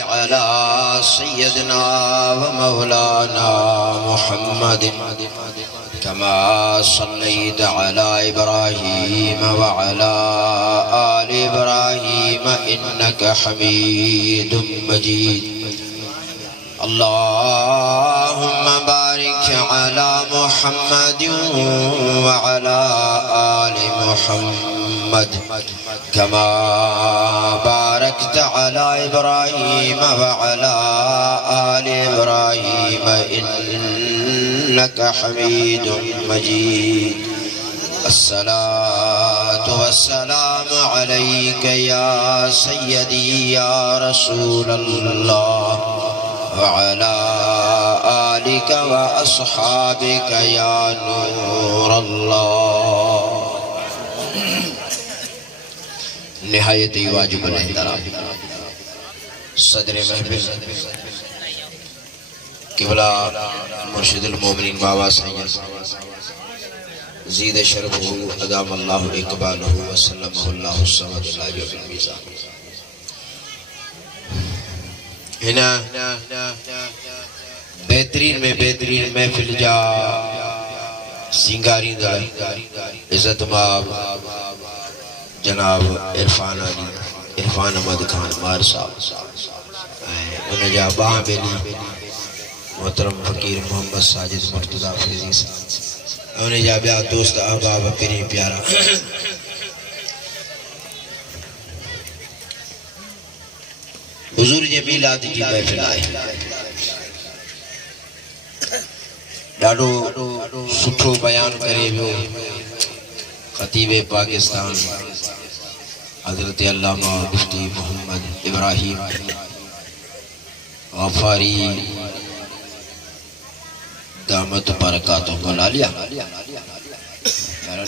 على سيدنا ومولانا محمد كما صليت على إبراهيم وعلى آل إبراهيم إنك حميد مجيد اللهم بارك على محمد وعلى آل محمد كما باركت على إبراهيم وعلى آل إبراهيم إنك حميد مجيد الصلاة والسلام عليك يا سيدي يا رسول الله وعلى آلك وأصحابك يا نور الله نهایت واجب الاحترام صدر محفل قبلہ مرشد المومنین بابا سید زید شرفہ ادام اللہ اقبالہ وسلمہ اللہ الصمد العاجب المیزان ہنا بہترین میں بہترین محفل جا سنگاری دا عزت ماب جناب عرفان احمد خان مار صاحب انہیں جا باہاں بیلی محترم فقیر محمد ساجد مرتضی فیضی صاحب انہیں جا بیا دوست احباب پیری پیارا حضور جے میلاد جی محفل آئے ڈاڈو سٹھو بیان کرے بیو خطیب پاکستان حضرت علامہ مفتی محمد ابراہیم غفاری دامت برکاتوں کو لالیا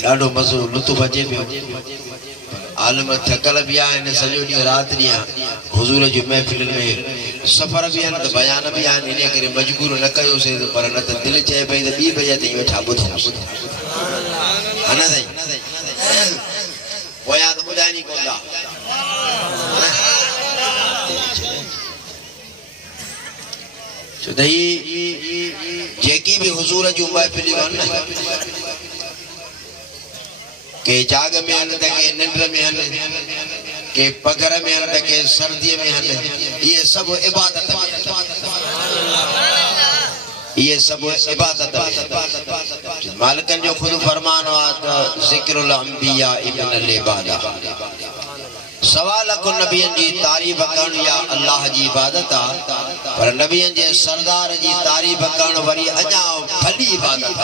ڈاڈو مزو لطف اچے بیو عالم تھکل بھی آئے سجو ڈی رات دیا حضور جو محفل میں سفر بھی آئے بیان بھی آئے انہیں کرے مجبور نہ کہو سے پر نہ دل چاہے پہی بی بجے تے ویٹھا بدھو انا دائی ویاد مدانی کو اللہ چو دائی جیکی بھی حضور جو محفلی گانا کہ جاگ میں ہن تکے نندر میں ہن کہ پگر میں ہن تکے سردی میں ہن یہ سب عبادت میں یہ سب عبادت میں مالکن جو خود فرمان وات ذکر الانبیاء ابن العبادہ سوال کو نبیان جی تعریف کرن یا اللہ جی عبادت پر نبیان جی سردار جی تعریف کرن وری اجا بھلی عبادت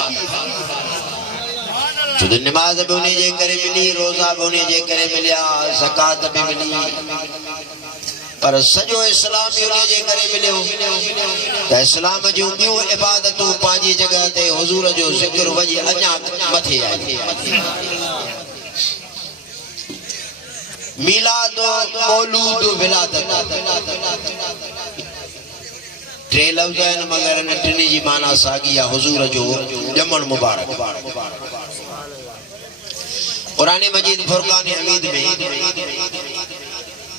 جو نماز بھی انہیں جے کرے ملی روزہ بھی انہیں جے کرے ملیا زکاة بھی ملی پر سجو اسلامی انہیں جے کرے ملے ہو تا اسلام جو بیو عبادتوں پانچی جگہ تے حضور جو ذکر وجی اجا متھے آئی میلاد و مولود و ولادت ٹرے لفظ ہیں مگر نٹنی جی مانا ساگی یا حضور جو جمن مبارک قرآن مجید فرقان حمید میں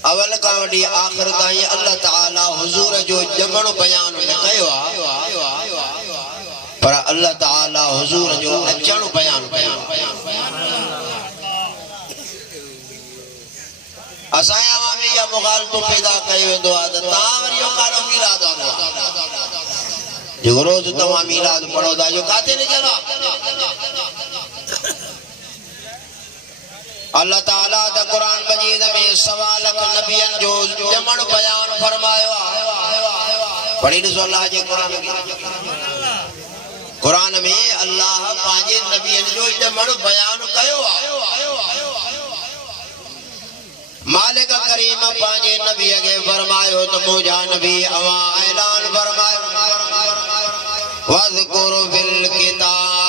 اول کاوڑی آخر تائیں اللہ تعالی حضور جو جمن بیان میں کہوا پر اللہ تعالی حضور جو اچھن بیان اسائیں عوامی یا مغالطوں پیدا کئی ویندو آدھا تاوریوں کارو میلاد آدھا جو روز تمام میلاد پڑھو دا جو کہتے نہیں جلا اللہ تعالیٰ دا قرآن مجید میں سوالک نبیان جو جمن بیان فرمائے پڑھی رسول اللہ جے قرآن میں اللہ پانچے نبیان جو جمن بیان کہو مالک کریم پانچے نبی اگے فرمائے تو موجہ نبی اواں اعلان فرمائے وَذْكُرُ فِي الْكِتَابِ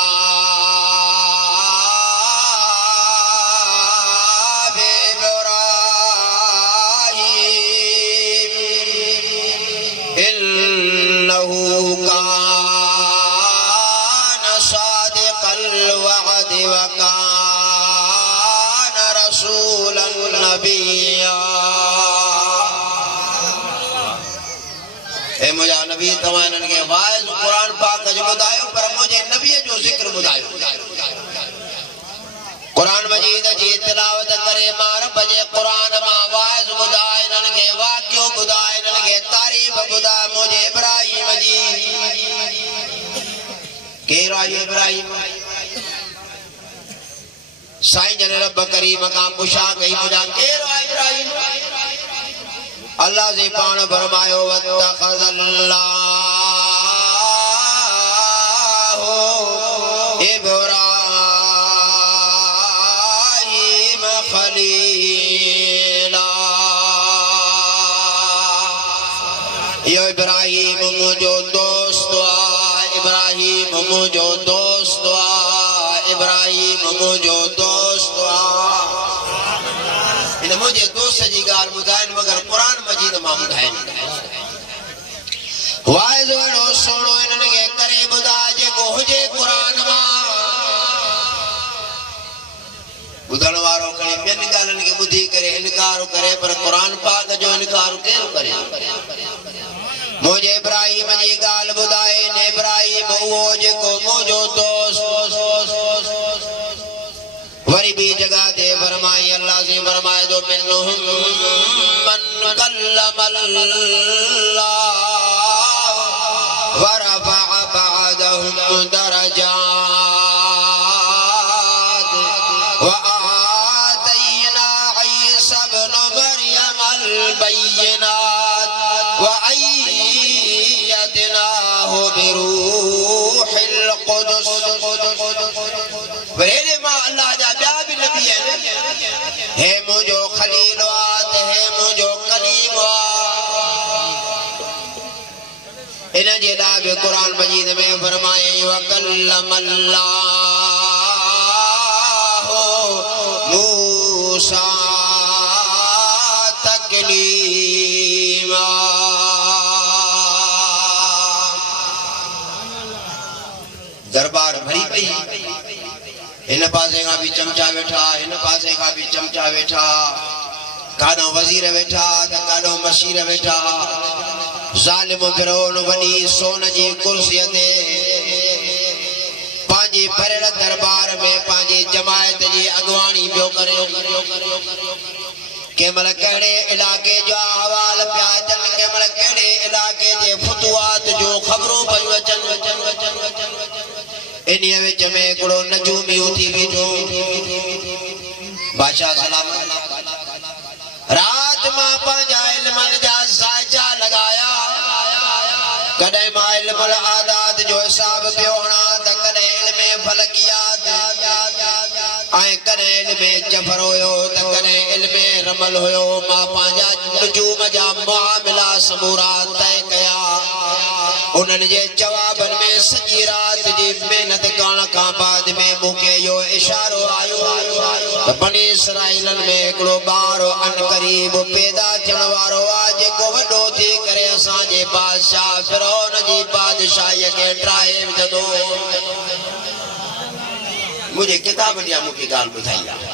हे मुझा नबी तव्हां इन्हनि खे वाइज़ क़ुरान पाक जो ॿुधायो पर मुंहिंजे नबीअ जो ज़िक्र ॿुधायो क़ुरान मजीद जी तिलावत करे मां रब जे क़ुरान मां वाइज़ ॿुधाए इन्हनि खे वाक़ियो ॿुधाए इन्हनि खे तारीफ़ ॿुधाए मुंहिंजे इब्राहिम जी केरु आहे इब्राहिम साईं जन रब करीम खां पुछा कई मुंहिंजा केरु आहे इब्राहिम अल्लाह से पाण फरमायो वत्तखज़ल्लाहु इब्राहिम खलीला यो इब्राहिम मुझो दोस्त इब्राहिम मुझो दोस्त इब्राहिम मुझो दोस्त इन मुझे दोस्त जी गाल बुधाइन मगर कुरान मजीद मां बुधाइन वाइज़ वड़ो सोनो इन्हनि खे करे बुधा जेको हुजे कुरान मां बुधण वारो खणी ॿियनि ॻाल्हियुनि खे ॿुधी करे इनकार करे पर कुरान पाक जो इनकार केरु करे मुझे इब्राहिम जी गाल बुधाए ने इब्राहिम वो जेको मुझो दोस्त वरी भी जगह दे फरमाई अल्लाह से फरमाए दो मिन्हुम मन कल्लमल्लाह वरफअ बअदहुम दरजात वआतैना ईसा इब्न मरियम अल-बय्यिनात वअय्यदनाहु बिरूहिल कुदस वरेले मां अल्लाह जा ॿिया बि नबी आहिनि हे मुंहिंजो खलील वात हे मुंहिंजो कलीम इन जे लाइ बि क़ुरान मजीद में फरमाए वकल्लमल्लाहु मूसा तकलीमा दरबार भरी पई इन पासे का भी चमचा बैठा इन पासे का भी चमचा बैठा कानो वजीर बैठा तो कानो मशीर बैठा जालिम फिरौन वनी सोन जी कुर्सी ते पांजी भरल दरबार में पांजी जमायत जी अगवानी पियो करे केमल कड़े इलाके जो हवाल पिया चन केमल कड़े इलाके जे फतुआत जो खबरों पयूं अचन इन्हीअ विच में हिकिड़ो नजूमी उथी बीठो बादशाह सलाम रात मां पंहिंजा इल्मनि जा साइचा लगाया कॾहिं मां इल्मुल आदात जो हिसाब पियो हणा त कॾहिं इल्मे फलकियात ऐं कॾहिं इल्मे जबर हुयो त कॾहिं इल्मे रमल हुयो मां पंहिंजा नजूम जा मुआमिला समूरा तय कया उन्हनि जे जवाबनि में सॼी राति जी महिनत करण खां बाद में मूंखे इहो इशारो आयो त बनी इसराइलनि में हिकिड़ो ॿार अनक़रीब पैदा थियण वारो आहे जेको वॾो थी करे असांजे बादशाह फिरौन जी बादशाहीअ खे ड्राहे विझंदो मुंहिंजे किताबनि जा मूंखे ॻाल्हि ॿुधाई आहे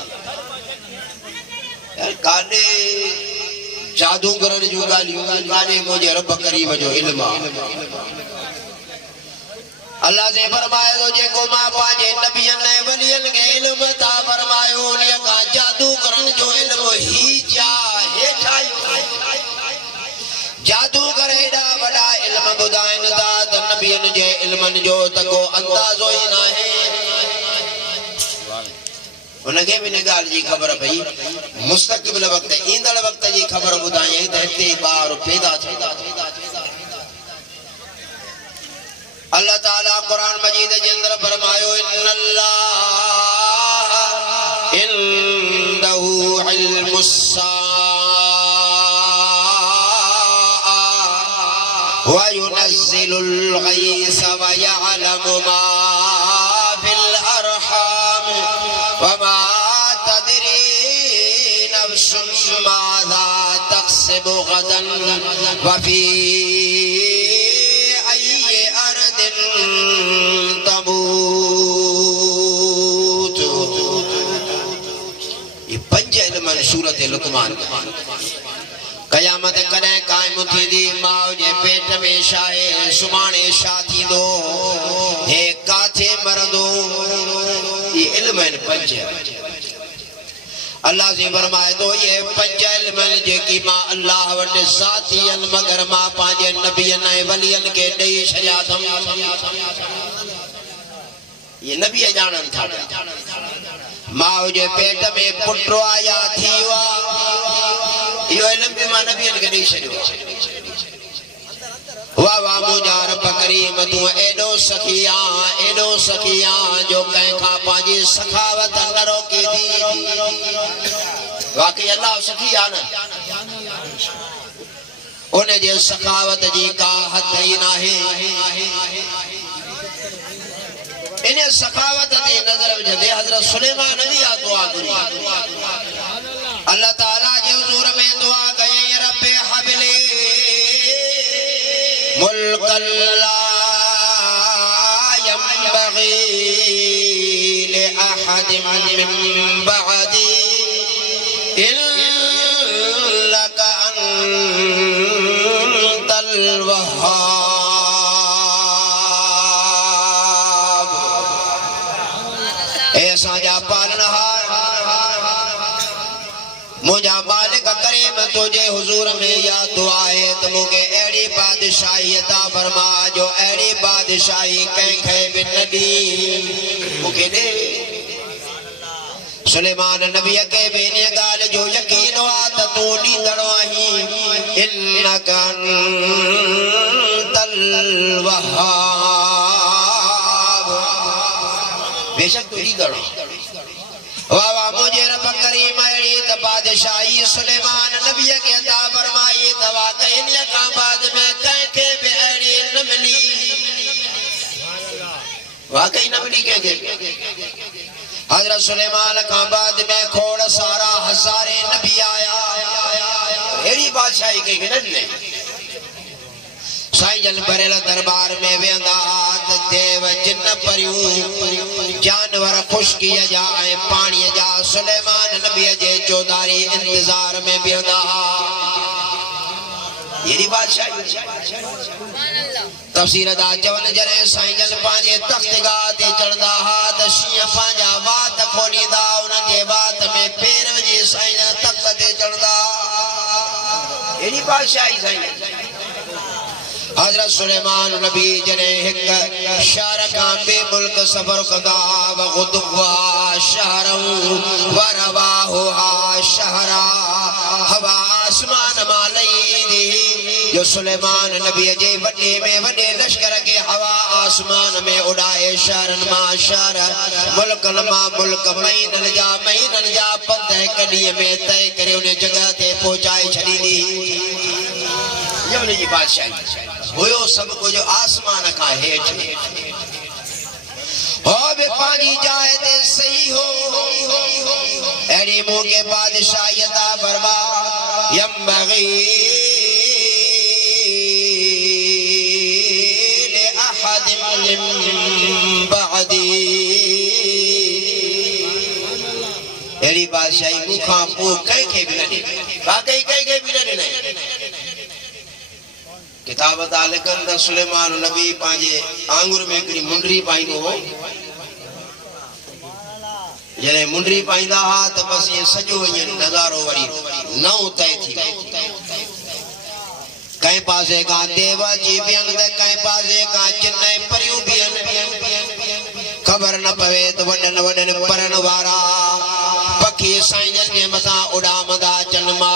काॾे जादू करण जूं ॻाल्हियूं काॾे मुंहिंजे रब करीब जो इल्म आहे अल्लाह से फरमाए तो जेको मां पंहिंजे नबियनि ऐं वलियनि खे इल्म ता फरमायो उन्हीअ खां जादू करण जो इल्म ही जा हेठायो जादू करे एॾा वॾा इल्म ॿुधाइनि था त नबियनि जे इल्मनि जो त को अंदाज़ो ई न आहे उनखे बि इन ॻाल्हि जी ख़बर पई मुस्तक़बिल वक़्त ईंदड़ वक़्त जी ख़बर ॿुधायईं त हिते ॿार पैदा थींदा अल्लाह ताला कुरान मजीद के अंदर फरमायो इन्नल्लाह इंदहु इल्मुस्साआ व युनज़्ज़िलुल गैस व यअलमु मा फिल अरहाम व मा तदरी नफ्सुन माज़ा तक्सिबु गदन व फी सूरत लुकमान क़यामत कॾहिं क़ाइम थींदी माउ जे पेट में शाहे सुभाणे छा थींदो हे काथे मरंदो ये इल्म आहिनि पंज अल्लाह से फरमाए तो ये पंज इल्म जेकी मां अल्लाह वटि ज़ाती मगर मां पंहिंजे नबियनि ऐं वलियनि खे ॾेई छॾिया अथमि ये नबी ॼाणनि था माउ जे पेट में पुट आया थी वियो इहो इल्म बि मां नबियनि खे ॾेई छॾियो वाह वाह मुंहिंजा रब करीम तूं एॾो सखी आहीं जो कंहिंखां पंहिंजी सखावत न रोकी थी वाकई अल्लाह सखी आहे न उन जे सखावत जी का हद ई नाहे इन सखावत ते नज़र विझंदे हज़रत सुलेमान नबी आ दुआ घुरी अल्लाह ताला जे हुज़ूर में दुआ कई रब हबले मुल्कन ला यंबगी लिअहदिन मिन बअदी इन्नका अंतल वहाब ऐसा जा पालनहार मुझा मालिक करीम तुझे हुजूर में या दुआ है तो मुझे एड़ी बादशाही अता फरमा जो एड़ी बादशाही कंहिंखे बि न दी मुझे दे सुलेमान नबी के बि इन गाल जो यकीन हुआ त तू ॾींदड़ो आहीं इन्नका अंतल वहाब बेशक तू ॾींदड़ो वाह वाह मुझे रब करीम अड़ी त बादशाही सुलेमान नबी के अता फरमाई त वाकई इन खां बाद में कंहिंखे बि अड़ी न मिली वाकई न मिली कंहिंखे हज़रत सुलेमान खां बाद में खोड़ सारा हज़ारे नबी आया अड़ी बादशाही कंहिंखे न ॾिनई साईं जन भरियल दरबार में वेंदा त देव जिन परियूं जानवर खुशकीअ जा ऐं पाणीअ जा सुलेमान नबीअ जे चौधारी इंतज़ार में बीहंदा अहिड़ी बादशाही तफ़सीर दा चवनि जॾहिं साईं जन पंहिंजे तख़्तगाह ते चढ़ंदा हा त शींहं पंहिंजा वात खोलींदा उन जे वात में पेर विझी साईं जन तख़्त ते चढ़ंदा अहिड़ी बादशाही साईं हज़रत सुलेमान नबी जॾहिं हिक शहर खां ॿिए मुल्क सफ़र कंदा वग़ुदुवा शहरन वरवाहुहा शहरा हवा आसमान मां लही जो सुलेमान नबी जे वॾे में वॾे लश्कर खे हवा आसमान में उड़ाए शहरन मां शहर मुल्कन मां मुल्क महीननि जा पंध हिक ॾींहं में तय करे उन जॻह ते पहुचाए छॾींदी ये उनजी बादशाही हुयो सब कुछ आसमान का हेठ हो बे पानी जाए ते सही हो एड़ी मोके बादशाही अता फरमा यंबगी ले अहद मिन बअदी एड़ी बादशाही मुखा पो कंहिंखे बि न ॾे वाकई कंहिंखे बि न ॾिनई किताब ता लिखन त सुलेमान नबी पंहिंजे आंगुर में हिकिड़ी मुंडरी पाईंदो हो जॾहिं मुंडरी पाईंदा हा त बसि ईअं सॼो ईअं नज़ारो वरी नओं तय थी कंहिं पासे खां देव अची बीहनि त कंहिं पासे खां जिन परियूं बीहनि ख़बर न पवे त वॾनि वॾनि परनि वारा पखी साईं जन जे मथां उॾामंदा अचनि मां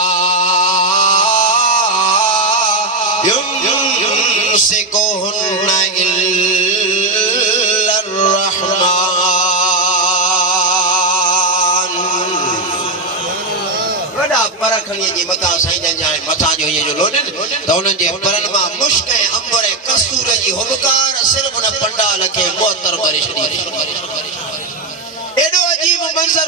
يمسكهن إلا الرحمن वॾा पर खणी जे मथां साईं जन जा मथां जो इहो लोॾनि त उन्हनि जे परनि मां मुश्क ऐं अंबर ऐं कस्तूर जी हुबकार सिर्फ़ उन पंडाल खे मुअत्तर करे छॾी एॾो अजीब मंज़र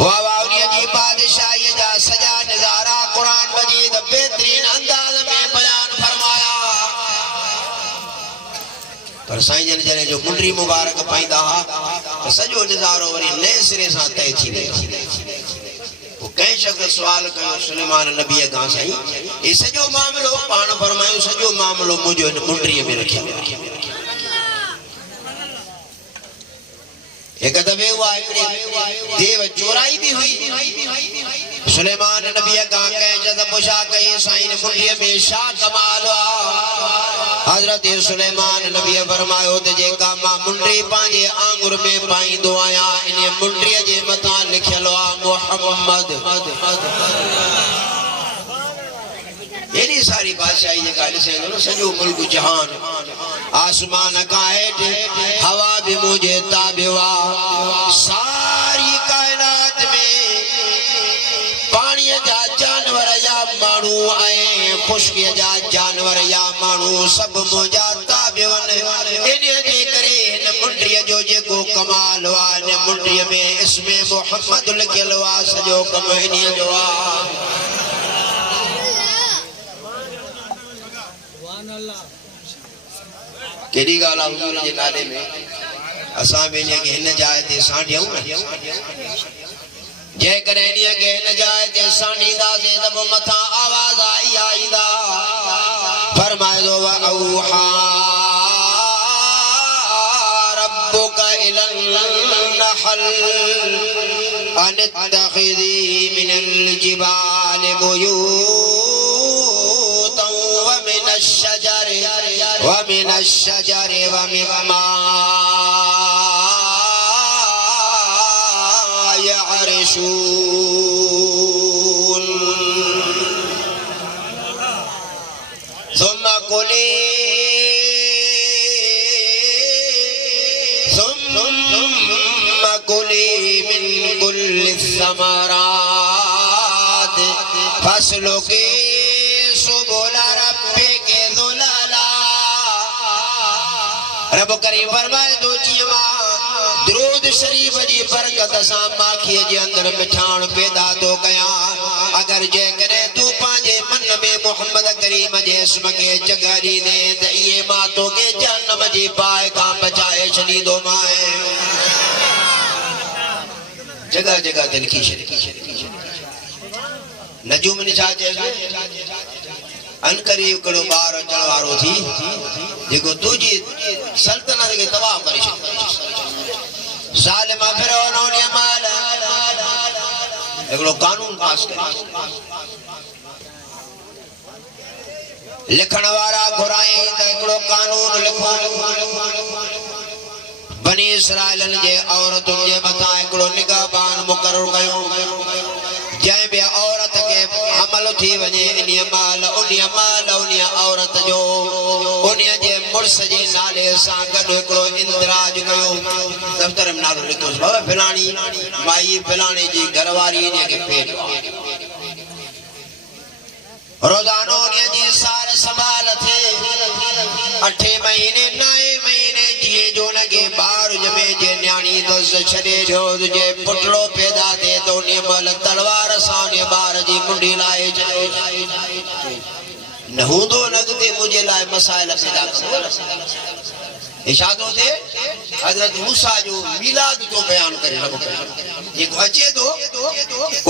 वाह वाह उन्हीअ जी बादशाहीअ जा सॼा नज़ारा क़ुरान मजीद बेहतरीन अंदाज़ में बयान फरमाया पर साईं जन जॾहिं जो मुंडरी मुबारक पाईंदा हा त सॼो नज़ारो वरी नए सिरे सां तय थी वियो कई शख्स सवाल कयो सुलेमान नबी गां साईं ये सजो मामलो पाण फरमायो सजो मामलो मुझो इन मुंडरी में रखियो एक दफे हुआ देव चोराई भी हुई सुलेमान नबी गां कहे जद पुछा कई साईं मुंडरी में शा कमाल हजरत सुलेमान नबी फरमायो त जेका मां मुंडरी पांजे आंगुर में पाईंदो आया इन मुंडरी जे मथा लिखियल आ मोहम्मद एडी सारी बादशाही जे गाल से सजो मुल्क जहान आसमान का हेठ हवा भी मुझे ताबेवा सारी कायनात में पानी जा जानवर या मानू आए खुश्क जा जानवर या मानू सब मुझा ताबेवन इने जे करे इन मुंडरी जो जेको कमाल वा इन मुंडरी में इसमें मोहम्मद लिखियल वा सजो कम इने जो आ केडी गाल हुजूर जे नाले में असा बेने के इन जाए ते सांडियऊ जे करे इन के इन जाए ते सांडीदा से तब मथा आवाज आई आईदा फरमायो व औहा रब्बुका इलन नहल अन तखिदी मिनल जिबाल बुयूता व मिनश शजर ومن الشجر ومما يعرشون ثم كلي من كل الثمرات فاسلكي سبل ربك ذللا रब करीम फरमाए दो जीवा दुरूद शरीफ जी बरकत सा माखी जे अंदर मिठाण पैदा तो कया अगर जे करे तू पांजे मन में मोहम्मद करीम जे इसम के जगह दी दे त ये मां तो के जन्म जी पाए का बचाए छनी दो माए जगह जगह दिल की नजूम निशा जे अनकरीब कड़ो बार चढ़वारो थी जेको तुझी सल्तनत के तबाह करी सालिमा फिरौन ने माल एकड़ो कानून पास करे लिखण वारा घुराए त एकड़ो कानून लिखो बनी इसराइलन जे औरतुन जे मथा एकड़ो निगाहबान मुकर्रर कयो जै बे औरत के हमल थी वने इनिया माल उनिया औरत जो उनिया जे मुर्स जे नाले सा गडो एकड़ो इंदराज कयो दफ्तर में नालो लिखो बाबा फलानी माई फलाने जी घरवारी ने के पेट रोजानो ने जी सार संभाल थे 8 महीने 9 महीने जिए जो लगे बार जमे जे न्याणी दस छडे जो जे पुटड़ो पैदा दे तो ने बल तलवार साने बार जी मुंडी लाए चलो नहूदो नगते मुझे लाए मसाइल पैदा करो इशादो दे हजरत मूसा जो मिलाद तो बयान करे रब ये अचे दो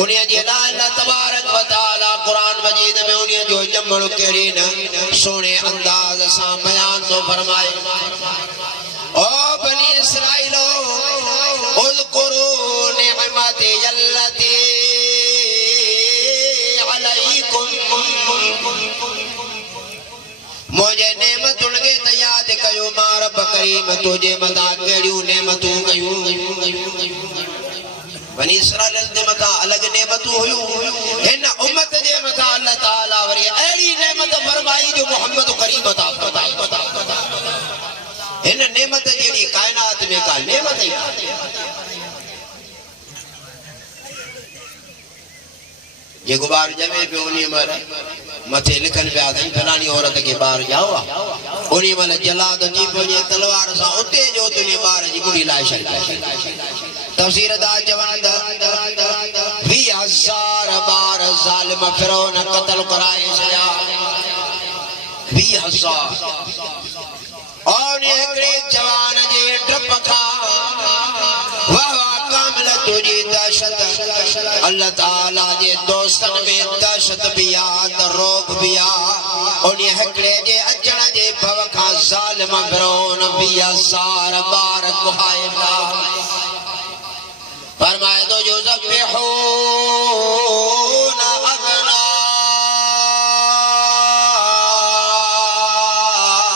उन्हें जे अल्लाह तबारक व तआला कुरान मजीद में उन्हें जो जमण केड़ी न सोने अंदाज सा बयान तो फरमाए ओ बनी इसराइलो उज़कुरू निअमती अल्लती अलैकुम मुझे नेमतुन के याद कयो मां रब करीम तुझे मता केड़ियूं नेमतूं कयूं बनी इसराइल दे मता अलग नेमतूं हुयूं इन उम्मत जे मता अल्लाह ताला वरी एड़ी नेमत फरमाई जो मोहम्मद करीम अता इन नेमत जेड़ी कायनात में का नेमत ही ये गुबार जमे पे उन्हीं मर मथे लिखन पे आ गई फलानी औरत के बाहर जाओ उन्हीं मल जलाद जी पोजे तलवार सा उते जो तुने बार जी गुड़ी लाए छल तफसीर दा जवान 20000 बार जालिम फिरौन कत्ल कराए छया 20000 और एकड़े जवान जे ड्रप खा वाह वाह कामल तो तुझी दहशत अल्लाह ताला जे दोस्तन में दहशत भी आ त रोग भी आ उन हकड़े जे अचण जे भव खां ज़ालिम फिरौन भी सार बार कुहायदा फरमाए तो जो ज़ब्बिहून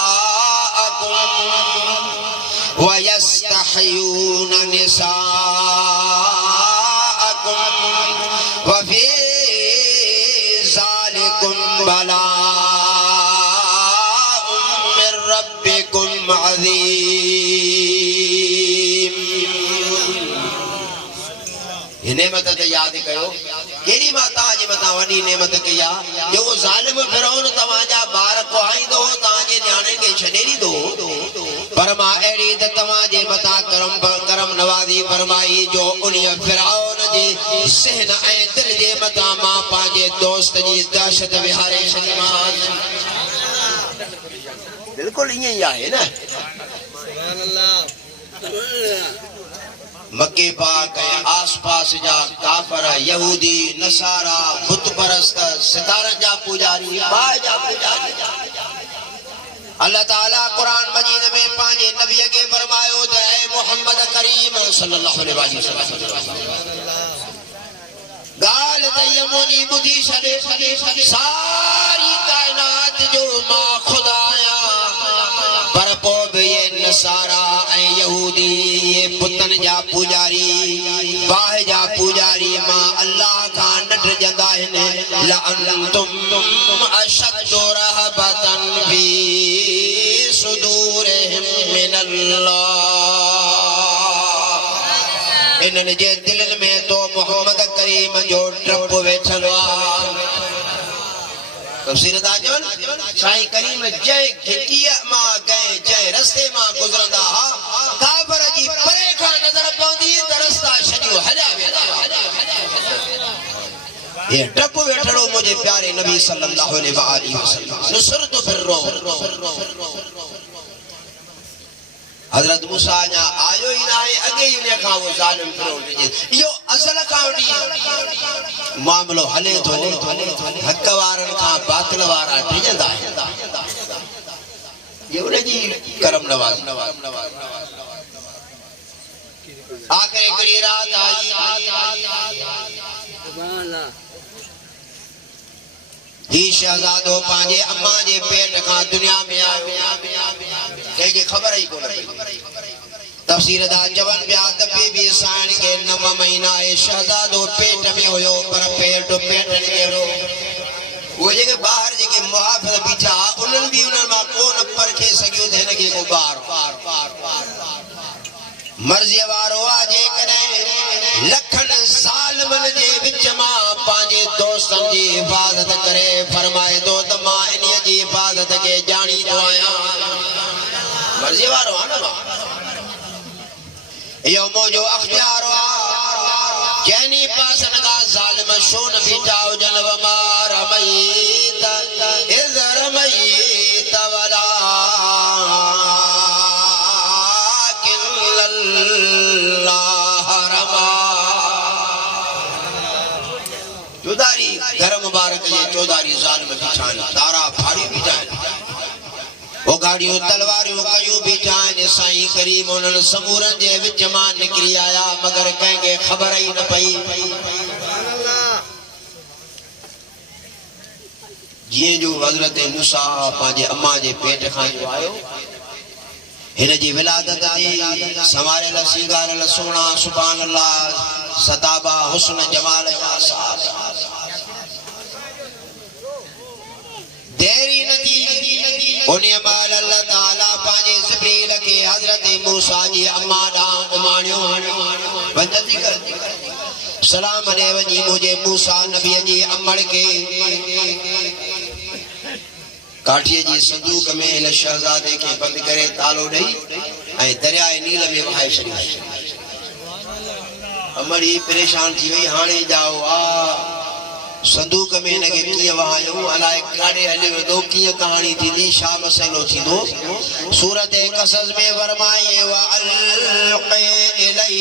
अबनाअकुम व यस्तहयून निसाअकुम व फी ज़ालिकुम बलाउम मिर रब्बिकुम अज़ीम। ये नेमत ते याद कयो केड़ी माता जी मता वडी नेमत कया जो जालिम फिरौन तवाजा बार को आईंदो ताजे न्याणे के छडेरी दो फरमा एड़ी त तवाजे मता करम नवाजी फरमाई जो उन फिरौन जी सहन ऐ दिल जे मता मां पाजे दोस्त जी दहशत विहारे शर्मान बिल्कुल इए ही आहे ना सुभान अल्लाह मक्के पाक आस पास जा काफर यहूदी नसारा बुत परस्त सितारा जा पुजारी बाय जा पुजारी अल्लाह ताला कुरान मजीद में पांजे नबी के फरमायो त ए मोहम्मद करीम सल्लल्लाहु अलैहि वसल्लम गाल तय मोनी बुधी सदे सारी कायनात जो मां खुदा आया पर पो भी ये नसारा ए यहूदी ये पुतन जा पुजारी बाह जा पुजारी मां अल्लाह का नट जंदा है ला अंतुम अशद्दु रहबतन फी सुदूरिहिम मिनल्लाह इनन जे दिलन में तो मोहम्मद करीम जो ट्रप वेठलो तफसीर दाजन साईं करीम जय घिटिया मां गए जय रस्ते मां गुजरदा काफर जी परे का नजर पौंदी तरसता शनियो हला वेदा ये टप वेठड़ो मुझे प्यारे नबी सल्लल्लाहु अलैहि वसल्लम नुसरत फिर्रो हजरत मूसा ने आयो ही ना है अगे ही ने खा वो जालिम फिरौन जे यो असल कावडी मामलो हले तो हक वारन का बातिल वारा डिजंदा है ये उन जी करम नवाज आखिर कड़ी रात आई सुभान अल्लाह ही शहजादो पांजे अम्मा जे पेट का दुनिया में आयो के खबर ही कोन तफसीर दा जवन ब्यात बीबी साण के 9 महीना ए शहजादो पेट में होयो पर पेट केरो वो जे बाहर जे के मुहाफिज बीठा उनन भी उनन मा कोन परखे सगियो थे न के को बार मर्जी वारो आजे कने लखन साल मन जे विच मा पांजे दोस्तन जी हिफाजत करे फरमाए दो त मां इनी जी हिफाजत के जानी तो आया मर्जी वारो आना यो मोजो अख्तियार जैनी पासन का जालिम शोन बिटाओ जलव मार मईत इधर मईत वला किल्लल्लाह रमा चौधारी घर मुबारक ये चौधारी जालिम बिछान तारा फाड़ी बिछान वो गाड़ियों तलवारियों कयूं बिछान साईं करीम उन्हनि समूरन जे विच मां निकरी आया मगर कंहिंखे ख़बर ही न पई जीअं जो हज़रत मूसा पंहिंजे अम्मा जे पेट खां आयो हिन जी विलादत थी संवारियल सिंगारियल सोना सुभान अल्लाह सताबा हुस्न जमाल जा साथ देरी न थी उन्हें माल अल्लाह ताला पांजे जिब्रील के हजरत मूसा जी अम्मा दा उमाणियो वंदती कर सलाम ने वजी मुझे मूसा नबी जी अम्मड़ के काठिए जी संदूक में ल शहजादे के बंद करे तालो दई ऐ दरियाए नील में वहाए छड़ी अमड़ी परेशान थी वई हाने जाओ आ संदूक में लगे किए वहायो अलाए काडे हले दो किए कहानी थी दी शाम मसलो थी दो सूरत कसस में फरमाए व अलक़ी इलै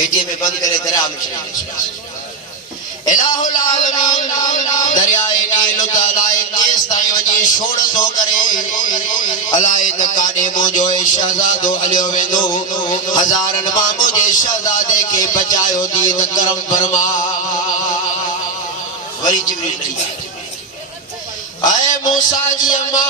पेटी में बंद करे दरिया में इलाहुल आलमीन दरियाए नील तालाए केस ताई वजी छोड़ तो करे अलाए त काने मुजो शहजादो हलियो वेंदो हजारन मां मुझे शहजादे के बचायो दी त करम फरमा वरी जिब्रील नहीं आए मूसा जी अम्मा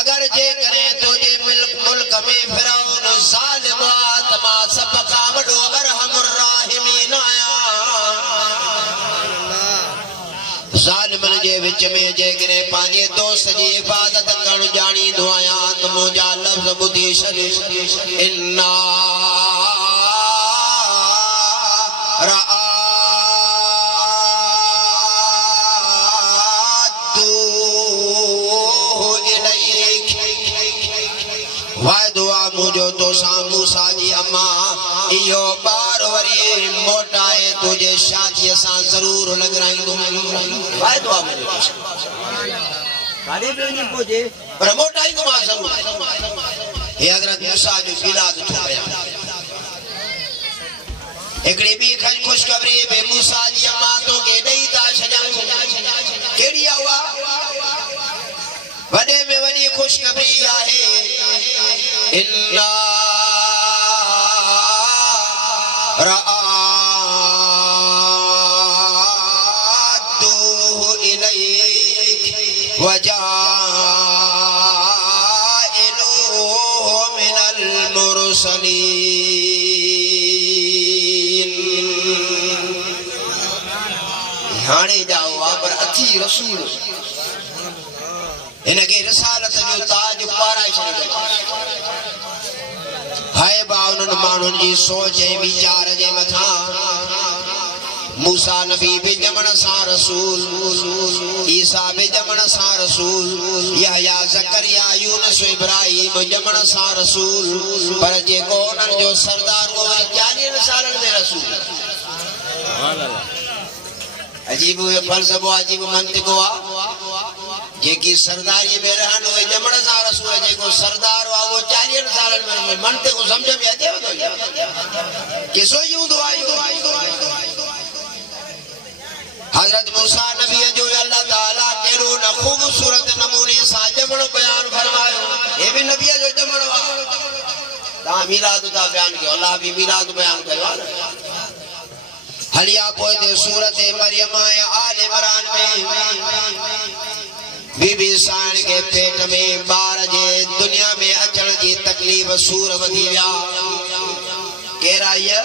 अगर जे करे तुझे मुल्क में फिरौन जालिम आत्मा सब का वडो अरहमुर राहिमीन आया जालिमन जे विच में जे करे पांजे दोस्त जी इबादत करण जानी दो आया तो मुजा लफ्ज बुधी शरी इन्ना मुझो तो सामू साजी अम्मा इयो बार वरी मोटाए तुझे शादी सा जरूर लगराइंदो वाय दुआ मुझे काले पे नहीं पहुंचे पर मोटाई को मां जरूर हे हजरत मूसा जो मिलाद थो बयान एकड़ी भी खुशखबरी बे मूसा जी अम्मा तो के दई ता सजन केड़ी हुआ वडे में वडी खुशखबरी आहे इन्ना रआतुहु इलैक वजाइलुहु मिनल मुरसलीन हाणे जाओ पर अथी रसूल इनके रिसालत जो ताज पाराए छे हाय बाउन मानुन जी सोच ऐं विचार जे मथा मूसा नबी भी जमण सा रसूल ईसा भी जमण सा रसूल यहया ज़करिया यूनुस इब्राहिम जमण सा रसूल पर जे को उनन जो सरदार वो 40 सालन में रसूल सुभान अल्लाह अजीब फलसफो अजीब मंतिक हुआ जेकी सरदारी में रहन हुए जमण सा रसूल जेको सरदार हुआ वो 40 सालन में मंतिक को समझ में अचे तो के सो यूदो आयो हजरत मूसा नबी जो अल्लाह ताला केरो न खूबसूरत नमूने सा जमण बयान फरमायो ये भी नबी जो जमण वा ता मिलाद ता बयान के अल्लाह भी मिलाद बयान करवा हलिया पोए दे सूरत मरियम आल इमरान में बीबी साण के पेट में बार जे दुनिया में अचण जी तकलीफ सूर वधी विया केरा ये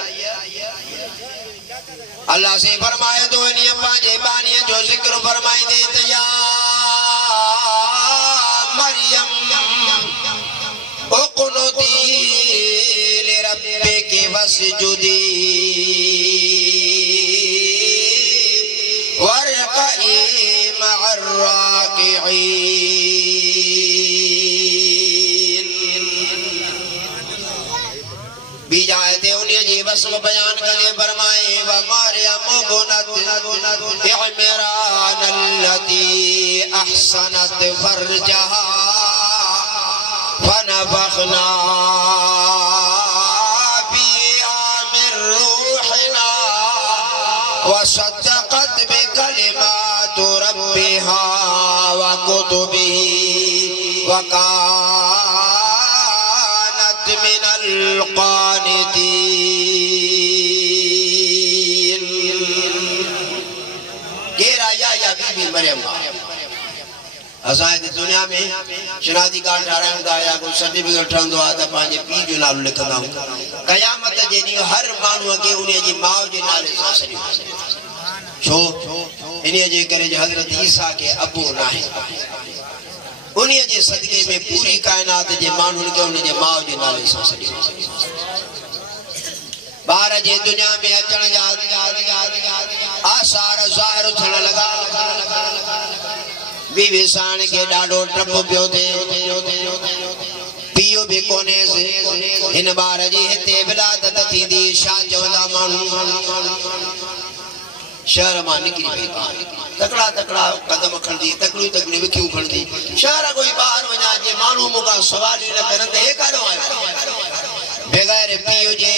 अल्लाह से फरमाए तो इन पांचे बानी जो जिक्र फरमाई दे तया मरियम उक़नुती लिरब्बिकी वस्जुदी वरक़ई मअर राकिईन बीजायते उन्हें जी बस बयान करे फरमाए व मरियम बुनत इमरान अल्लती अहसनत फरजहा फनफखना बिहा मिन रूहिना वसद्दक़त बिकलिमात रब्बिहा व कुतुबिही व कानत मिनल क़ानितीन केरा या बीबी मरियम असां दुनिया में शनादी कार्ड ठारायूं या कोई सर्टिफिकेट ठहंदो आहे त पंहिंजे पीउ जो नालो लिखंदा आहियूं क़यामत जे ॾींहुं हर माण्हूअ खे उन जी माउ जे नाले सां सॾियो छो इन्हीअ जे करे हज़रत ईसा के अबू नाहे उन्हीअ जे सदके में पूरी कायनात जे माण्हुनि खे उन जे माउ जे नाले सां सॾियो ॿार जे दुनिया में अचण जा आसार ज़ाहिर थियण लॻा बीवी साण के डाडो टप पियो थे पियो भी कोने से इन बार जी हिते विलादत थींदी छा चवंदा माण्हू शहर मां निकिरी पई तकड़ा तकड़ा कदम खणंदी तकड़ियूं तकड़ियूं विखियूं खणंदी शहर कोई ॿाहिरि वञा जे माण्हू मूंखां सवाल ई न करनि त हे काॾो आयो बगैर पियो जे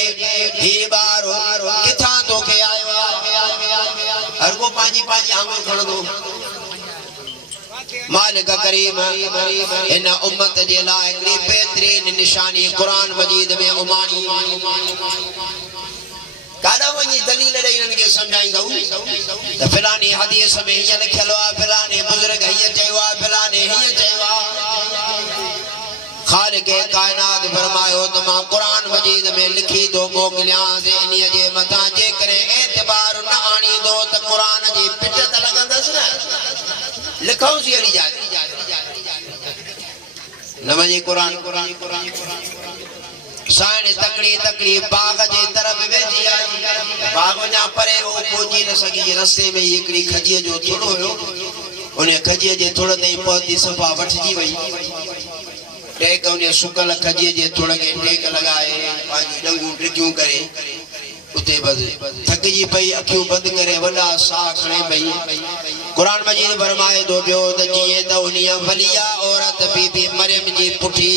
ही बार किथा तो के आयो हर को पांजी पांजी आंगुर खण दो मालिक करीम इन उम्मत जे लाए हिकड़ी बेहतरीन निशानी कुरान मजीद में उमानी कादा वनी दलील रे इनके समझाईंदो त फलानी हदीस में हिय लिखलो आ फलानी बुजुर्ग हिय चयो आ फलानी हिय चयो आ खालिक कायनात फरमायो त मां कुरान मजीद में लिखी दो मोकलियां से इन्हीअ जे मथा जे करे एतबार न आणी दो त कुरान जी पिट त लगंदस न लिखो सी अली जा नमजे कुरान साइण तकड़ी तकड़ी बाग जे तरफ वेठी आई बाग ना परे वो पहुंची न सकी रस्ते में एकड़ी खजीअ जो थोड़ो हुयो उन खजीअ जे थोड़े ताईं पहुती सफ़ा वठजी वई टेक उन सुकल खजीअ जे थोड़े के टेक लगाए पांजी डंगू टिकियूं करे उते बस थकजी पई अखियूं बंद करे वडा साह खणे पई कुरान मजीद फरमाए दो बियो त जिए त उनिया वलिया औरत बीबी मरियम जी पुठी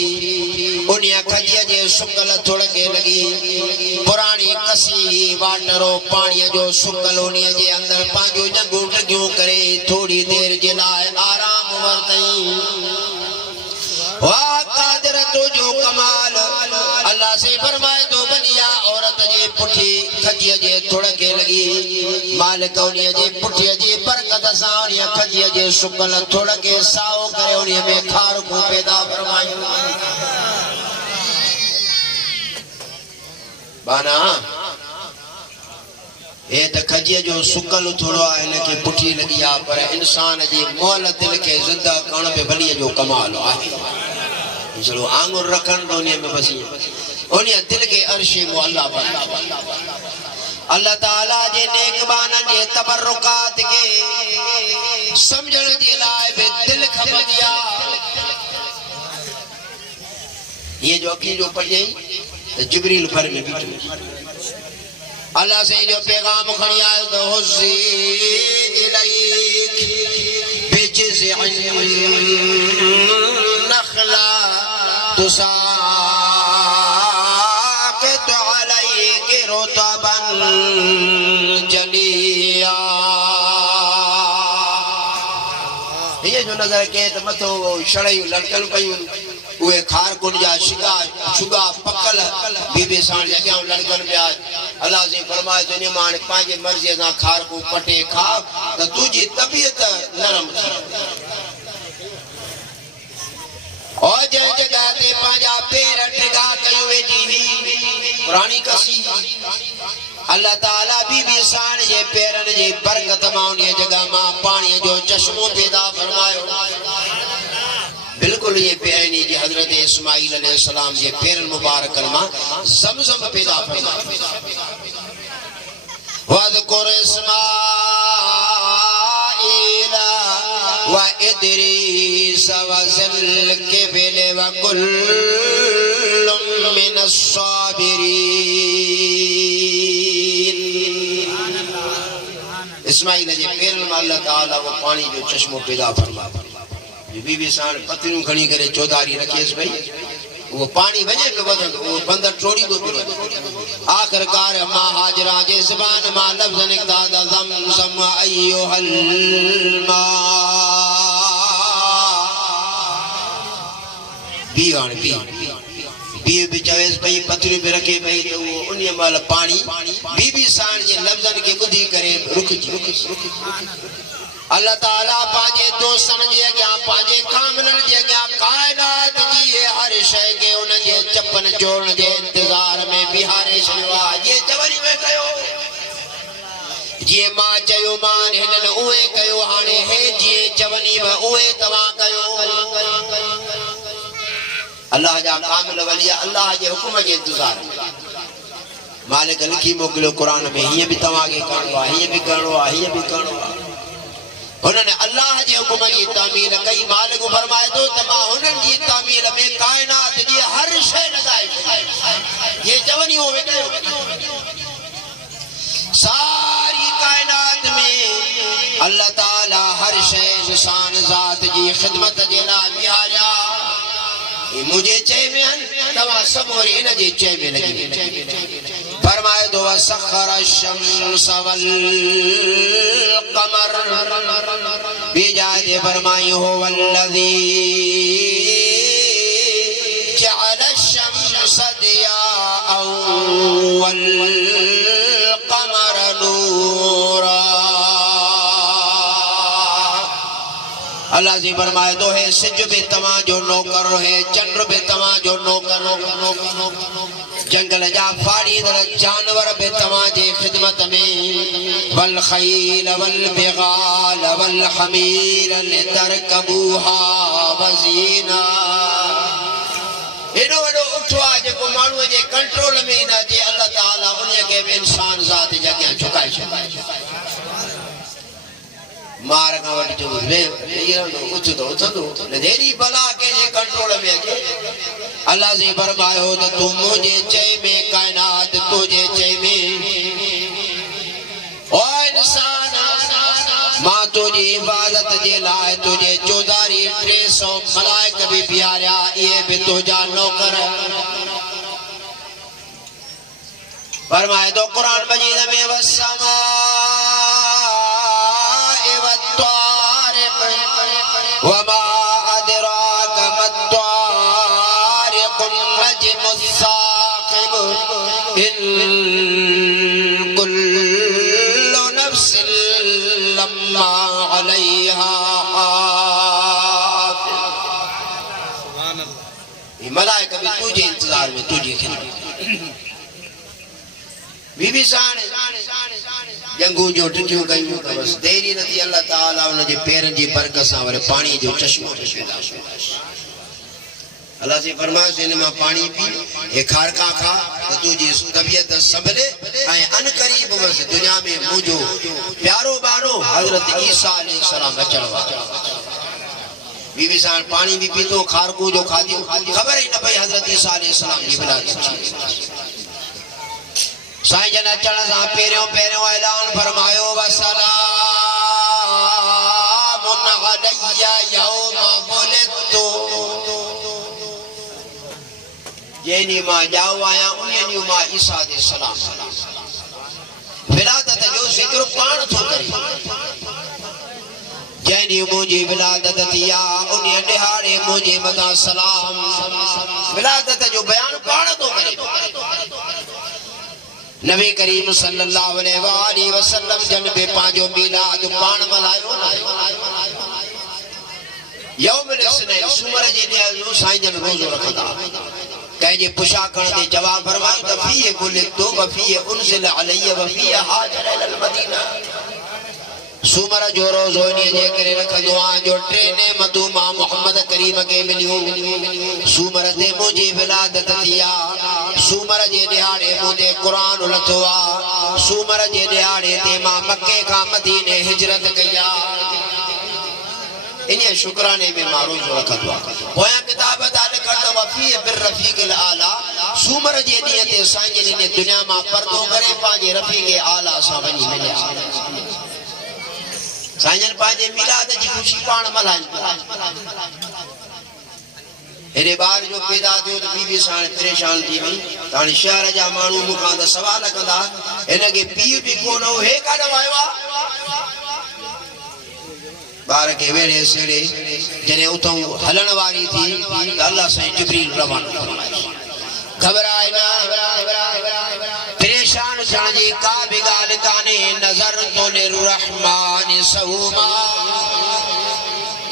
उनिया खजीअ जे सुकल थोड़े के लगी पुरानी कसी वाटरो पानी जो सुकल उनिया जे अंदर पांजो डंगू टिकियूं करे थोड़ी देर जे लाए आराम वरतई वाह कादिर तुझो कमाल अल्लाह से फरमाए दो बलिया औरत जे पुठी खजीअ जे थोड़े के लगी मालिक उनिया जे पुठी जी बरकत सां उनिया खजीअ जे सुकल थोड़े के साओ करे उनिया में खार को पैदा फरमायो बाना ए त खजीअ जो सुकल थोड़ो आहे इनके पुठी लगी आ पर इंसान जी मोल दिल के जिंदा करण पे बलिया जो कमाल आहे चलो आंगुर रखन दुनिया में बसी उन्हें दिल के अर्शे मुअल्ला बना अल्लाह ताला जे नेकबान जे तबरुकात के समझण जे लाए बे दिल खपदिया ये जो की जो पढ़ई जिब्रील फर में बीठो अल्लाह से जो पैगाम खड़ी आयो तो हुज़ी इलैक बिजज़िन नखला तुसाक़ित अलैक रुतबन जलिया ये जो नजर के तो मथो शड़ई लड़कन पयूं उहे खार कुंड जा शुगा पकल बीबी साण जॻहियूं लड़कन पिया अल्लाह से फरमाए तो ने मां पंहिंजे मर्ज़ी सां खार को पटे खा त तुंहिंजी तबियत नरम थी और जंहिं जॻह ते पंहिंजा पेर टिगा कयूं वेठी हुई पुरानी कसी अल्लाह ताला बीबी साण जे पेरनि जे बरकत मां उन जॻह मां पाणीअ जो चश्मो पैदा फरमायो बिल्कुल ये बेअनी जी हजरत इस्माइल अलैहिस्सलाम जे पेरन मुबारक मा ज़मज़म पैदा फरमाया वज़कुर इस्माइल व इदरीस व ज़िलकिफल व कुल्लुम मिनस साबिरीन इस्माइल जे पेरन में अल्लाह ताला वो पानी जो चश्मो पैदा फरमाया बीबी साण पतरियूं खणी करे चौधारी रखेस भई वो पानी वजे पे वधंदो वो बंदर टोड़ी दो पिरो आखिरकार मां हाजरा जे ज़बान मां लफ्ज़ निकता ज़मज़म अय्युहल मा बीवान बी भी चवेस भई पतरियूं पे रखे भई तो वो उन माल पानी बीबी साण जे लफ्ज़न के बुधी करे रुक अल्लाह ताला पांजे दोस्तन जे अॻियां पांजे कामिलन जे अॻियां कायनात जी हर शइ के उन जे चपन जोड़न जे इंतजार में बिहारे छॾियो आहे जे चवरी में कयो जे मां चयो मान हिनन उहे कयो हाणे हे जे चवनी में उहे तव्हां कयो अल्लाह जा कामिल वलिया अल्लाह जे हुक्म जे इंतजार मालिक लिखी मोकिलियो कुरान में हीअं बि तव्हांखे करिणो आहे हीअं बि करिणो आहे हीअं बि करिणो आहे उन्होंने अल्लाह जे हुक्म की तामील कई मालिक फरमाए तो तमा उन्हनि जी तामील में कायनात जी हर शइ लगाई ये जवनी हो सारी कायनात में अल्लाह ताला हर शइ इंसान जात जी खिदमत जे लाइ बिहारिया मुझे चय में तवा सब और इन जे चय में लगी फरमाए दो सखर अश-शम्स वल क़मर बिजाए फरमाई हो वल्लज़ी जअल अश-शम्स दियाअन वल क़मर नूरा। अल्लाह जी फरमाए दो है सिज भी तमा जो नौकर है चंद्र भी तमा जो नौकर जंगल जा फाड़ी जानवर भी तमा जे खिदमत में वल खैल वल बिगाल वल हमीर तरकबूहा वजीना एडो एडो उठवा जेको मानू जे कंट्रोल में न जे अल्लाह ताला उन के इंसान जात जगह झुकाए मार का वट जो वे ये उठ दो देरी बला के जे कंट्रोल में के अल्लाह जी फरमायो तो तू मुझे चय में कायनात तुझे चय में ओ इंसान मां तुझी इबादत जे लाए तुझे 1400 मलाइक भी प्यारा ये भी तुझा नौकर फरमाए तो कुरान मजीद में वस्समा वमा अदराक मत्तारिक़ नज्मुस्साक़िब इन कुल्लु नफ्सिन लम्मा अलैहा हाफ़िज़। सुभान अल्लाह। ये मलाइका भी तुझे इंतजार में तुझे खिदमत बीबी साण जंगू जो टिटियूं कयूं त बस देरी नथी अल्लाह ताला उन जे पेरनि जी बरकत सां वरी पाणी जो चश्मो अल्लाह से फरमायो इन मां पानी पी ए खारका खा त तुझी तबियत संभले ऐं अन करीब बस दुनिया में मुझो प्यारो बारो हजरत ईसा अलैहिस्सलाम अचण वारो बीबी साण पानी भी पीतो खारकू जो खादियो खबर ही न पई हजरत ईसा अलैहिस्सलाम जी विलादत साईं जन अचण सां पहिरियों ऐलान फरमायो वसलामुन अलैया यौम वुलिदतु जेनी मां जाओ आया उन्हें मां ईसा अलैहिस्सलाम विलादत जो जिक्र पाण थो करे जेनी मुझी विलादत थिया उन्हें दिहाड़े मुझे मथा सलाम विलादत जो बयान पाण थो करे नबी करीम सल्लल्लाहु अलैहि वसल्लम जन पे पांजो मिलाद पाण मल्हायो यौम इस्नाइन सूमर जे ॾींहुं साईं जन रोज़ो रखंदा कंहिंजे पुछाकण ते जवाब फरमायो त फीह गुलितो व फीह उनज़िल अलैहि व फीह हाजर इलल मदीना सूमर जो रोज़ो इन्हीअ जे करे रखंदो आहियां जो 3 नेमतूं मां मोहम्मद करीम खे मिलियूं सूमर ते मुंहिंजी विलादत थी आहे सूमर जे ॾियारे मूं ते क़ुरान लथो आहे सूमर जे ॾियारे ते मां मके खां मदीने हिजरत कई आहे इन शुक्राने में मां रोज़ो रखंदो आहियां पोयां किताब था लिखनि त वफ़ी बिर रफ़ीक़िल आला सूमर जे ॾींहं ते साईं जन इन दुनिया मां पर्दो करे पंहिंजे रफ़ीक़ आला सां वञी मिलिया साईं जन पंहिंजे मिलाद जी ख़ुशी पाण मल्हाइनि हेॾे ॿार जो पैदा थियो त बीबी साण परेशान थी वई त हाणे शहर जा माण्हू मूंखां त सवाल कंदा हिनखे पीउ बि कोन हो हे काॾे वियो आहे ॿार खे वेड़े सेड़े जॾहिं उथऊं हलण वारी थी त अल्लाह साईं जिब्रील रवानो फरमायो घबराए न परेशान थियण जी का बि ॻाल्हि कान्हे नज़र तो लिर्रहमान सहुमा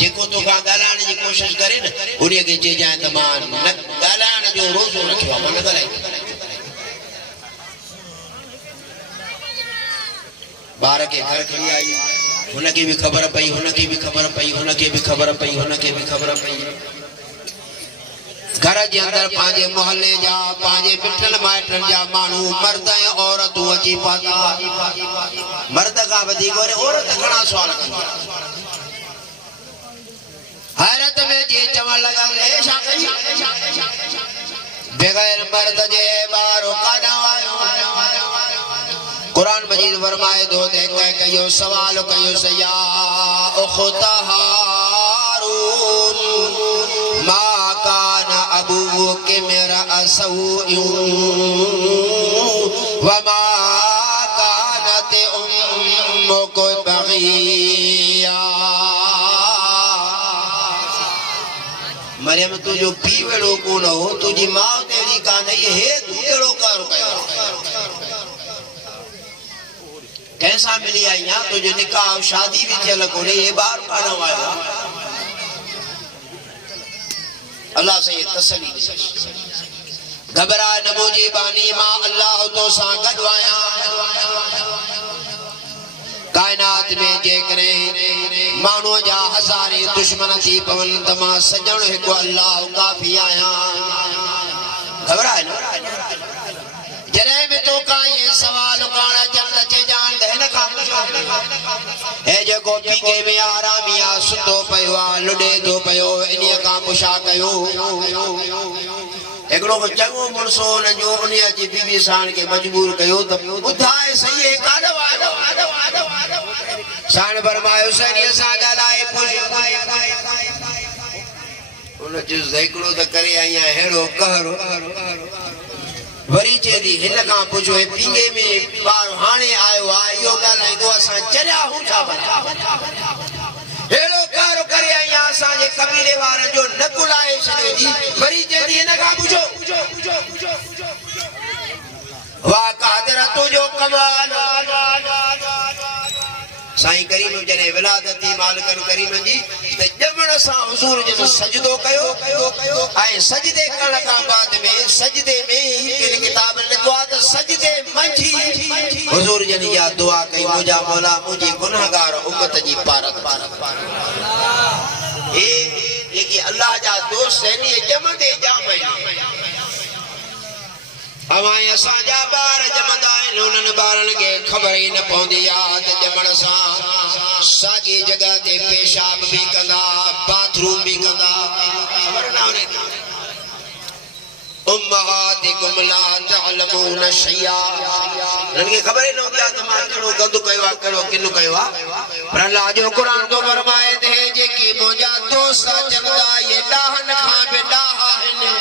जेको तोखां ॻाल्हाइण जी कोशिश करे न उन खे चइजांइ त मां न ॻाल्हाइण जो रोज़ो रखियो आहे मां न ॻाल्हाईंदो ॿार खे घर खणी आई हुनखे बि ख़बर पई हुनखे बि ख़बर पई हुनखे बि ख़बर पई हुनखे बि ख़बर पई घर जे अंदर पंहिंजे मोहल्ले जा पंहिंजे मिटल माइटनि जा माण्हू मर्द ऐं औरतूं अची पहुता मर्द खां वधीक औरत घणा सुवाल कंदी हैरत में जी चवण लॻा छा कई बग़ैर मर्द जे ॿारो काॾां आयो कुरान मजीद फरमाए थो त कयो सवाल कयो या उख़्त हारून मा कान अबू के मेरा असऊ वमा कानत उम्मुको बगिया। मरियम तुझो पी वेड़ो कोन हो, तुझी मां तेरी कान हे तू केड़ो कर कयो। कैसा मिली आई या तुझे निकाह शादी भी थियल कोने, ये बार कान आयो। अल्लाह से तसली घबरा नबोजी बानी मां अल्लाह तो सा गडवाया। कायनात में जेकरे मानो जा हजारे दुश्मन थी पवन तमा सजण एक अल्लाह काफी आया। घबरा न जरे में तो का ये सवाल काना जल्द चे जान दे न खा ए जो गोपी के में आरामिया सुतो पयो लुडे दो पयो इनिया का मुशा कयो। एकड़ो को चंगो मुरसो न जो उनिया जी बीबी सान के मजबूर कयो त बुधाए सही है काडवा सान फरमायो सनी सा गालाए पुछ उन जो एकड़ो त करे आया हेड़ो कहरो वरी चेदी हिन का पुछो पींगे में बार हाने आयो आ यो गालाई दो असा चरिया हूं छा बना हेड़ो कारो करे आया असा जे कबीले वारे जो न कुलाए छयो जी। वरी चेदी हिन का पुछो वाह कादर तुझो कमाल साईं करीम जने विलादती मालिकन करीम जी त जमण सा हुजूर जन सजदो कयो ऐं सजदे करण का बाद में सजदे में हिकड़ी किताब लिखवा त सजदे मंझी हुजूर जन या दुआ कई मुजा मौला मुझे गुनाहगार उम्मत जी पारत ए कि अल्लाह जा दोस्त सैनी जमदे जामई हवाए असा जा बार जमदा आहिनि उन्हनि ॿारनि खे ख़बर ई न पवंदी आहे त ॼमण सां साॻी जॻह ते पेशाब बि कंदा बाथरूम बि कंदा। ख़बर न हुननि उम्महातिकुम ला तअलमून शैया उन्हनि खे ख़बर ई न हूंदी आहे त मां कहिड़ो गंद कयो आहे कहिड़ो किन कयो आहे। पर अल्लाह जो क़ुरान तो फरमाए त जेकी मुंहिंजा दोस्त जमदा इहे ॾाहनि खां बि ॾाहा आहिनि।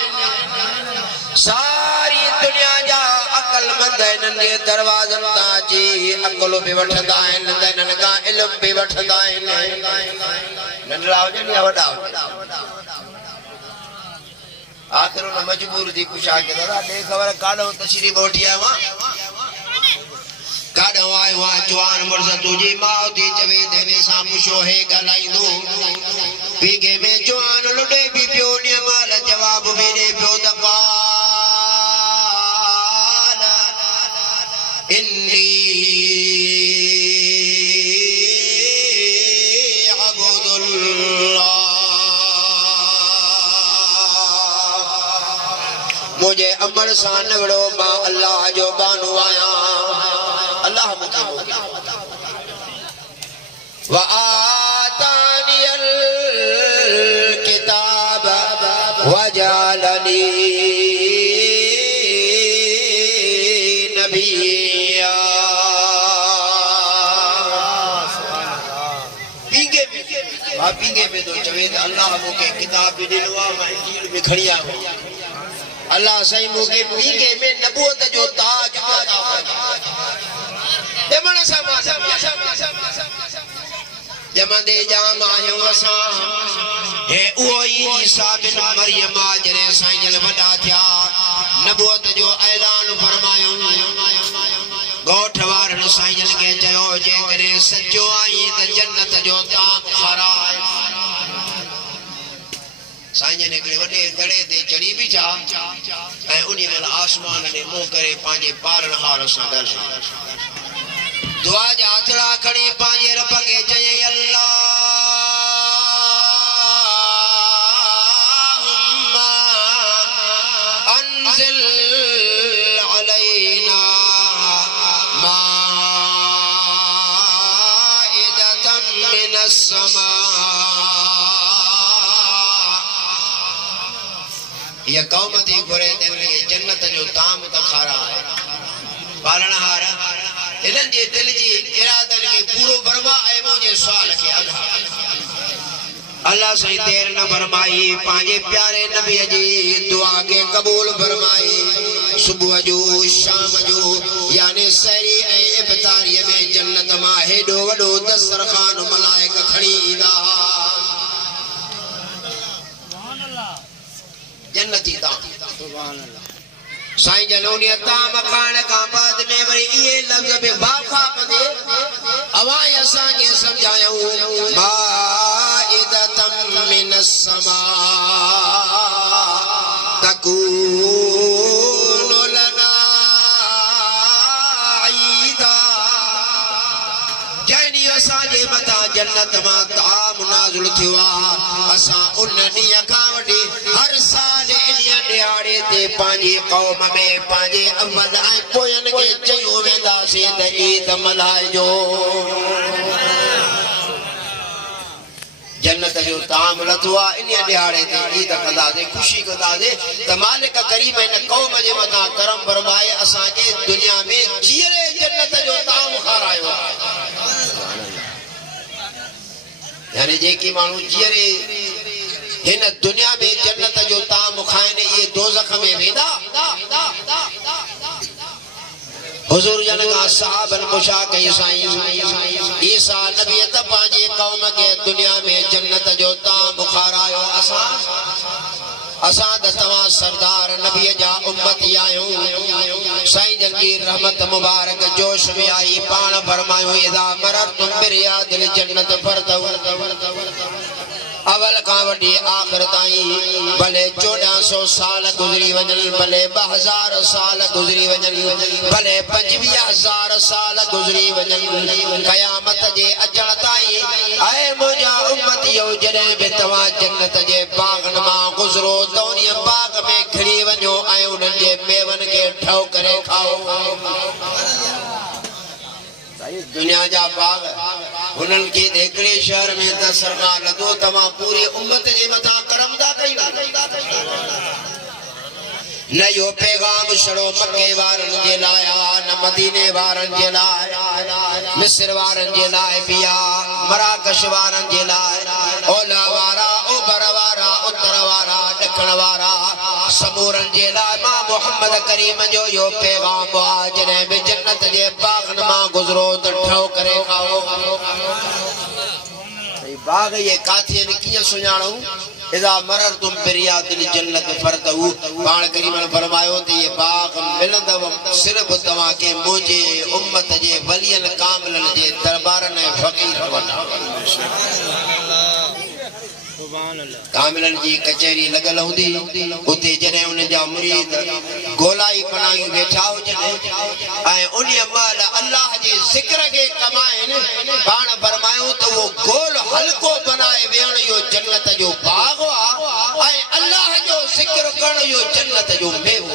सारी दुनिया जा अकलमंद इन्हनि जे दरवाज़नि तां अची अकुल बि वठंदा आहिनि त इन्हनि खां इल्म बि वठंदा आहिनि। नंढड़ा हुजनि या वॾा हुजनि आख़िर उन मजबूर थी कुछा के दादा ॾे ख़बर काॾो तशरीफ़ वठी आयो आहियां काॾो आयो आहियां जवान मुड़ुस तुंहिंजी माउ थी चवे तेरे सां पुछो हे ॻाल्हाईंदो पीगे में जवान लुॾे बि पियो ॾींहुं महिल जवाब बि ॾे पियो त इन्नी अब्दुल्लाह मुझे अमर सां निवड़ो मां अल्लाह जो बानो आया। अल्लाह मुझे व आतानियल किताब वजअलनी नबिया। पींगे पे तो चवे अल्लाह मुके किताब भी ॾिनो आहे मां इंजील में खणी आयो। अल्लाह सही मुके पींगे में नबूवत जो ताज अता जमण सा जमंदे जाम आयो असा हे उहो ई ईसा बिन मरियम जरे साईं जन वॾा थिया नबूवत जो ऐलान फरमायो। गोठ वारनि साईं जन खे चयो जेकॾहिं सचो आई त जन्नत जो ताम खाराए। साईं जन हिकिड़े वॾे दड़े ते चढ़ी बि छा ऐं उन महिल आसमान में मुंहुं करे पंहिंजे पालनहार सां ॻाल्हाए दुआ जा हथड़ा खणी पंहिंजे रब खे चयईं अल्लाहुम्म अंज़िल अलैना माइदतम मिनस समा। ये कौम थी घुरे जन्नत जो ताम त खाराए पालनहार इन्हनि जे दिल जी इरादनि खे पूरो फरमा ऐं मुंहिंजे सुवाल खे अल्लाह से देर न फरमाई पांजे प्यारे नबी जी दुआ के कबूल फरमाई सुबह जो शाम जो यानी सहरी ए इफ्तारी में जन्नत मां हेडो वडो दस्तरखान मलाइका खड़ी ईंदा जन्नती ता सुभान अल्लाह साईं जनोनी ता मकान का बाद में वरी ये लफ्ज बे वाफा कदे अवाय असा के समझायूं माइदतम मिनस समा तकूनु लना ईदा जैनी असा जे मता जन्नत मा ताम नाज़िल थिया असा उन ॾींहं खां वठी हर साल इन्हीअ ॾियारे ते पंहिंजी क़ौम में पंहिंजे अव्वल ऐं पोयनि खे चयूं वेंदासीं त ईद मल्हाइजो जन्नत जो ताम लथो आहे इन्हीअ ॾियारे ते ईद कंदासीं ख़ुशी कंदासीं त मालिक करीम इन क़ौम जे मथां करम फरमाए असांखे दुनिया में जीअरे जन्नत जो ताम खारायो यानी जेकी माण्हू जीअरे हिन दुनिया में जन्नत जो ताम खाइनि इहे दोज़ख में वेंदा हुजूर जन का सहाबन मुशा कई साईं ईसा नबी त पंहिंजी क़ौम खे दुनिया में जन्नत जो ताम खारायो असां त तव्हां सरदार नबी जा उम्मती आहियूं साईं जन जी रहमत मुबारक जोश में आई पाण फरमायो इदा मरतुम बिरियादिल जन्नत फरतव अवल का वडी आखिर ताईं भले 1400 साल गुजरी वजन भले 2000 साल गुजरी वजन भले 25000 साल गुजरी वजन कयामत जे अचण ताईं ऐ मुंहिंजा उम्मतियो जॾहिं बि तव्हां जन्नत जे बागन मां गुज़रो त उन बाग में खिड़ी वञो ऐं उन्हनि जे मेवनि खे ठहो करे खाओ दुनिया जा बाग हुननि खे हिकिड़े शहर में त सरकार लॻो तव्हां पूरी उम्मत जे मथां करम था कयो न इहो पैगाम छड़ो मके वारनि जे लाइ न मदीने वारनि जे लाइ मिस्र वारनि जे लाइ बि आहे मराकश वारनि जे लाइ ओलह वारा ओभर वारा उत्तर वारा ॾखण वारा समूरनि जे लाइ मां मोहम्मद करीम जो इहो पैगाम आहे जॾहिं बि जन्नत जे बागन मां गुज़रो त ठहो करे खाओ बाग ये काथियन कीअं सुञाणूं इदा मररतुम बिरियादिल जन्नत फरतहु पाण करीम ने फरमायो त ये बाग मिलंदव सिर्फ तव्हां खे मुंहिंजे उम्मत जे वलियन कामिलन जे दरबारन ऐं फ़कीर वटा कामिलन जी कचहरी लगल हूंदी उते जॾहिं उन जा मुरीद गोलाई पनाई वेठा हुजनि ऐं उन महिल अल्लाह जे ज़िक्र खे कमाइनि पाण फरमायूं त उहो गोल हल्को बनाए वेहण इहो जन्नत जो बाग आहे ऐं अल्लाह जो ज़िक्र करण इहो जन्नत जो मेवो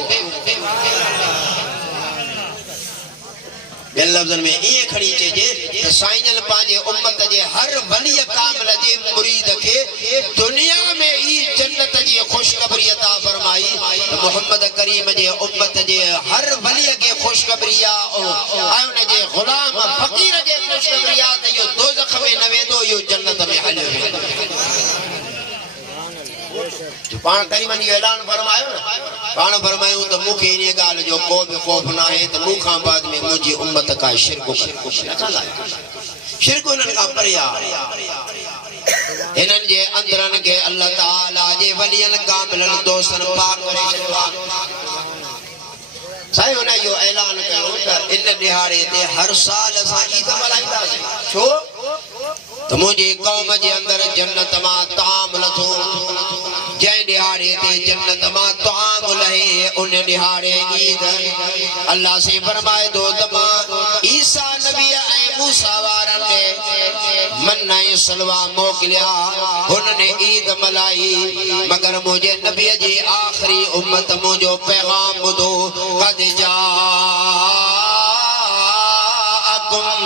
ॿियनि लफ़्ज़नि में ईअं खणी चइजे त साईं जन पंहिंजे उम्मत जे हर वली कामिल जे मुरीद खे दुनिया में ई जन्नत जी ख़ुशख़बरी अता फरमाई त मोहम्मद करीम जे उम्मत जे हर वली खे ख़ुशख़बरी आहे ऐं उन जे ग़ुलाम फ़क़ीर खे ख़ुशख़बरी आहे त इहो दोज़ख में न वेंदो इहो जन्नत में हलियो वेंदो पाण करीमन जो ऐलान फरमायो न पाण फरमायूं त मूंखे इन ॻाल्हि जो को बि ख़ौफ़ न आहे त मूंखां बाद में मुंहिंजी उम्मत का शिरक हिननि खां परे आहे हिननि जे अंदरनि खे अल्लाह ताला जे वलियन कामिलन दोस्तनि पाक करे छॾियो आहे साईं हुन इहो ऐलान कयो त इन ॾिहाड़े ते हर साल असां ईद मल्हाईंदासीं छो त मुंहिंजी क़ौम जे अंदरि जन्नत मां ताम लथो जंहिं ॾिहाड़े ते जन्नत मां ताम लहे उन ॾिहाड़े ईद अल्लाह से फरमाए थो त मां ईसा नबी ऐं मूसा वारनि खे मन ऐं सलवा मोकिलिया हुननि ईद मल्हाई मगर मुंहिंजे नबीअ जी आख़िरी उम्मत मुंहिंजो पैगाम ॿुधो क़द जाअकुम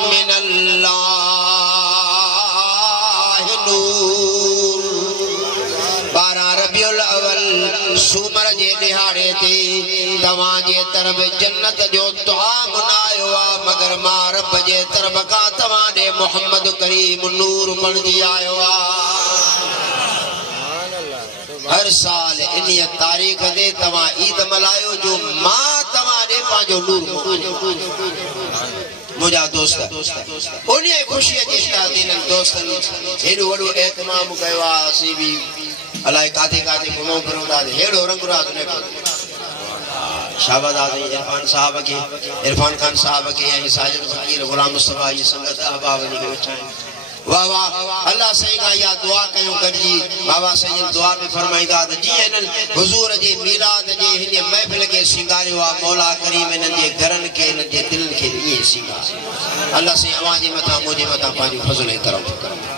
मिनल्लाहि नूर 12 रबीउल अव्वल सूमर जे ॾिहाड़े ते तव्हां जे तरफ़ जन्नत जो तुआम न आयो आहे मगर मां रब जे तरफ़ खां तव्हां ॾे मोहम्मद करीम नूर बणिजी आयो आहे हर साल इन तारीख दे तवा ईद मलायो जो मां तवा दे पांजो नूर मुझा दोस्त उन खुशी जे दिन दोस्तन हेडो वडो एहतमाम कयो सी भी अलाए काथे काथे घुमो फिरो दा हेडो रंगराज ने शाहबाद आदि इरफान खान साहब के साजिद फकीर गुलाम मुस्तफा ये संगत अहबाब ने विचाई वाह वाह अल्लाह सही का या दुआ कयो करजी बाबा सही दुआ में फरमाईदा जी इन हुजूर जे मिलाद जे हिने महफिल के सिंगारियो आ मौला करीम इन जे घरन के इन जे दिल के ये सिंगार अल्लाह से आवाज मथा मुझे मथा पानी फजल करम